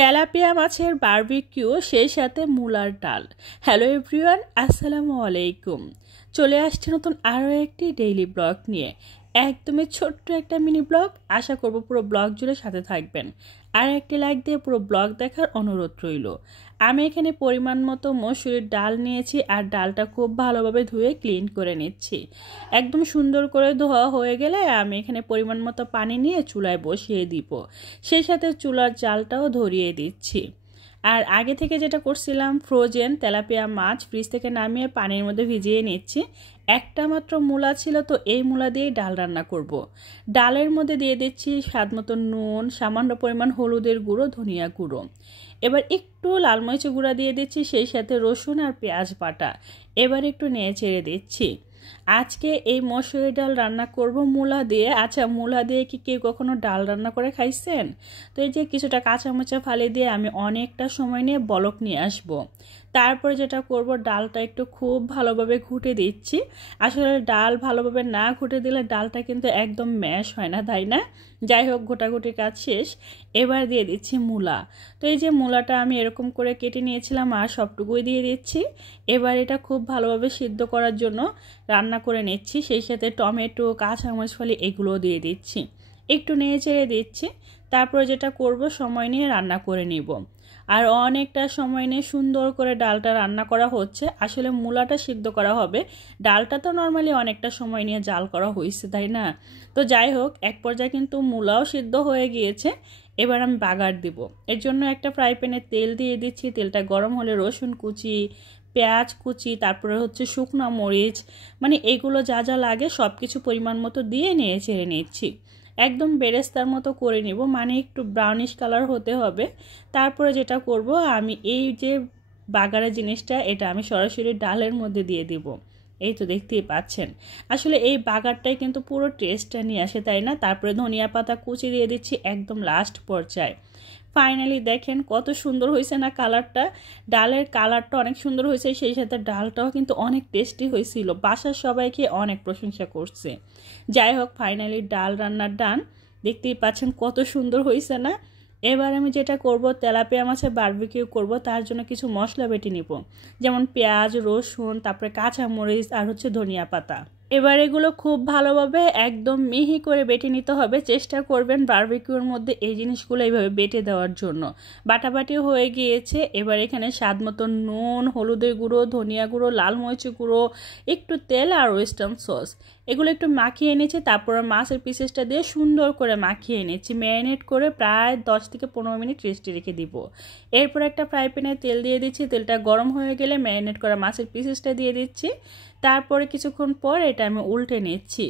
Tilapia মাছের barbecue সেই সাথে মূলার ডাল। হ্যালো এভরিওয়ান, আসসালামু আলাইকুম। চলে আসছে নতুন আরও একটি ডেইলি ব্লগ নিয়ে। একদমই ছোট্ট একটা মিনি ব্লগ। আশা করব পুরো ব্লগ জুড়ে সাথে থাকবেন। আর একটি লাইক দিয়ে পুরো ব্লগ দেখার অনুরোধ রইল। আমি এখানে পরিমাণ মতো মসুরির ডাল নিয়েছি আর ডালটা খুব ভালোভাবে ধুয়ে ক্লিন করে নিচ্ছি। একদম সুন্দর করে ধোয়া হয়ে গেলে আমি এখানে পরিমাণ মতো পানি নিয়ে চুলায় বসিয়ে দিব। সেই সাথে চুলার জালটাও ধরিয়ে দিচ্ছি। আর আগে থেকে যেটা করছিলাম, ফ্রোজেন তেলাপিয়া মাছ ফ্রিজ থেকে নামিয়ে পানির মধ্যে ভিজিয়ে নিচ্ছি। একটা মাত্র মূলা ছিল, তো এই মূলা দিয়েই ডাল রান্না করব। ডালের মধ্যে দিয়ে দিচ্ছি স্বাদ মতো নুন, সামান্য পরিমাণ হলুদের গুঁড়ো, ধনিয়া গুঁড়ো। এবার একটু লাল মরিচের গুঁড়া দিয়ে দিচ্ছি, সেই সাথে রসুন আর পেঁয়াজ বাটা। এবার একটু নেড়ে চেড়ে দিচ্ছি। আজকে এই মসুরি ডাল রান্না করব মূলা দিয়ে। আচ্ছা, মূলা দিয়ে কি কেউ কখনো ডাল রান্না করে খাইছেন? তো এই যে কিছুটা কাঁচামরিচা ফালি দিয়ে আমি অনেকটা সময় নিয়ে বলক নিয়ে আসব। তারপরে যেটা করব, ডালটা একটু খুব ভালোভাবে ঘুটে দিচ্ছি। আসলে ডাল ভালোভাবে না ঘুটে দিলে ডালটা কিন্তু একদম ম্যাশ হয় না, তাই না? যাই হোক, ঘোটাঘুটির কাজ শেষ। এবার দিয়ে দিচ্ছি মূলা। তো এই যে মূলাটা আমি এরকম করে কেটে নিয়েছিলাম আর সবটুকুই দিয়ে দিচ্ছি। এবার এটা খুব ভালোভাবে সিদ্ধ করার জন্য রান্না করে নিচ্ছি। সেই সাথে টমেটো, কাঁচামরিচ ফালি এগুলোও দিয়ে দিচ্ছি। একটু নেড়ে চেড়ে দিচ্ছি। তারপরে যেটা করব, সময় নিয়ে রান্না করে নিব। আর অনেকটা সময় নিয়ে সুন্দর করে ডালটা রান্না করা হচ্ছে। আসলে মূলাটা সিদ্ধ করা হবে, ডালটা তো নর্মালি অনেকটা সময় নিয়ে জাল করা হয়েছে, তাই না? তো যাই হোক, এক পর্যায়ে কিন্তু মূলাও সিদ্ধ হয়ে গিয়েছে। এবার আমি বাগার দিব। এর জন্য একটা ফ্রাই প্যানে তেল দিয়ে দিচ্ছি। তেলটা গরম হলে রসুন কুচি, পেঁয়াজ কুচি, তারপরে হচ্ছে শুকনো মরিচ, মানে এগুলো যা যা লাগে সব কিছু পরিমাণ মতো দিয়ে নিয়ে ছেড়ে নিচ্ছি। একদম বেরেস্তার মতো করে নিব, মানে একটু ব্রাউনিশ কালার হতে হবে। তারপরে যেটা করব, আমি এই যে বাগারের জিনিসটা, এটা আমি সরাসরি ডালের মধ্যে দিয়ে দিব। এই তো দেখতেই পাচ্ছেন, আসলে এই বাগারটাই কিন্তু পুরো টেস্টটা নিয়ে আসে, তাই না? তারপরে ধনিয়া পাতা কুচি দিয়ে দিচ্ছি একদম লাস্ট পর্যায়ে। ফাইনালি দেখেন কত সুন্দর হয়েছে না কালারটা। ডালের কালারটা অনেক সুন্দর হয়েছে, সেই সাথে ডালটাও কিন্তু অনেক টেস্টি হয়েছিল। বাসার সবাইকে অনেক প্রশংসা করছে। যাই হোক, ফাইনালি ডাল রান্নার ডান। দেখতেই পাচ্ছেন কত সুন্দর হয়েছে না। এবার আমি যেটা করব, তেলাপিয়া মাছের বারবিকিউ করব, তার জন্য কিছু মশলা বেটে নিব। যেমন পেঁয়াজ, রসুন, তারপরে কাঁচামরিচ আর হচ্ছে ধনিয়া পাতা। এবার এগুলো খুব ভালোভাবে একদম মিহি করে বেটে নিতে হবে। চেষ্টা করবেন বারবিকিউর মধ্যে এই জিনিসগুলো এইভাবে বেটে দেওয়ার জন্য। বাটাবাটি হয়ে গিয়েছে। এবার এখানে স্বাদ মতো নুন, হলুদের গুঁড়ো, ধনিয়া গুঁড়ো, লাল মরিচের গুঁড়ো, একটু তেল আর ওয়েস্টার্ন সস, এগুলো একটু মাখিয়ে নিয়েছি। তারপর মাছের পিসেসটা দিয়ে সুন্দর করে মাখিয়ে নিচ্ছি। ম্যারিনেট করে প্রায় 10 থেকে 15 মিনিট রেস্টে রেখে দিব। এরপর একটা ফ্রাই প্যানে তেল দিয়ে দিচ্ছি। তেলটা গরম হয়ে গেলে ম্যারিনেট করা মাছের পিসেসটা দিয়ে দিচ্ছি। তারপরে কিছুক্ষণ পর এটা আমি উল্টে নিচ্ছি।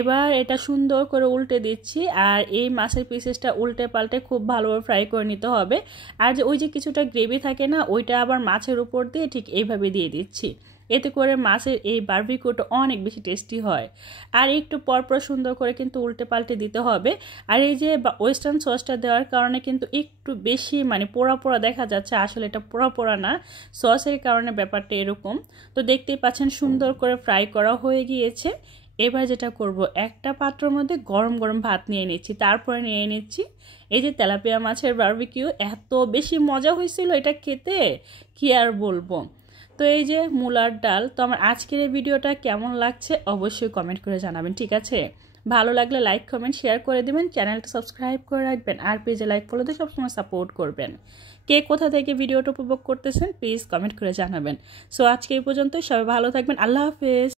এবার এটা সুন্দর করে উল্টে দিচ্ছি। আর এই মাছের পিসেসটা উল্টে পাল্টে খুব ভালোভাবে ফ্রাই করে নিতে হবে। আর যে ওই যে কিছুটা গ্রেভি থাকে না, ওইটা আবার মাছের উপর দিয়ে ঠিক এইভাবে দিয়ে দিচ্ছি। এতে করে মাছের এই বারবিকিউটা অনেক বেশি টেস্টি হয়। আর একটু পরপর সুন্দর করে কিন্তু উল্টে পাল্টে দিতে হবে। আর এই যে ওয়েস্টার্ন সসটা দেওয়ার কারণে কিন্তু একটু বেশি মানে পোড়া পোড়া দেখা যাচ্ছে, আসলে এটা পোড়া পোড়া না, সসের কারণে ব্যাপারটা এরকম। তো দেখতেই পাচ্ছেন সুন্দর করে ফ্রাই করা হয়ে গিয়েছে। এবার যেটা করব, একটা পাত্রের মধ্যে গরম গরম ভাত নিয়ে নিচ্ছি। তারপরে নিয়ে নিচ্ছি এই যে তেলাপিয়া মাছের বারবিকিউ। এত বেশি মজা হয়েছিল এটা খেতে, কি আর বলবো। তো এই যে মূলার ডাল। তো আমার আজকের এই ভিডিওটা কেমন লাগছে অবশ্যই কমেন্ট করে জানাবেন, ঠিক আছে? ভালো লাগলে লাইক, কমেন্ট, শেয়ার করে দেবেন। চ্যানেলটা সাবস্ক্রাইব করে রাখবেন। আর পেজে লাইক ফলো দিয়ে সবসময় সাপোর্ট করবেন। কে কোথা থেকে ভিডিওটা উপভোগ করতেছেন প্লিজ কমেন্ট করে জানাবেন। সো আজকে এই পর্যন্তই। সবাই ভালো থাকবেন। আল্লাহ হাফেজ।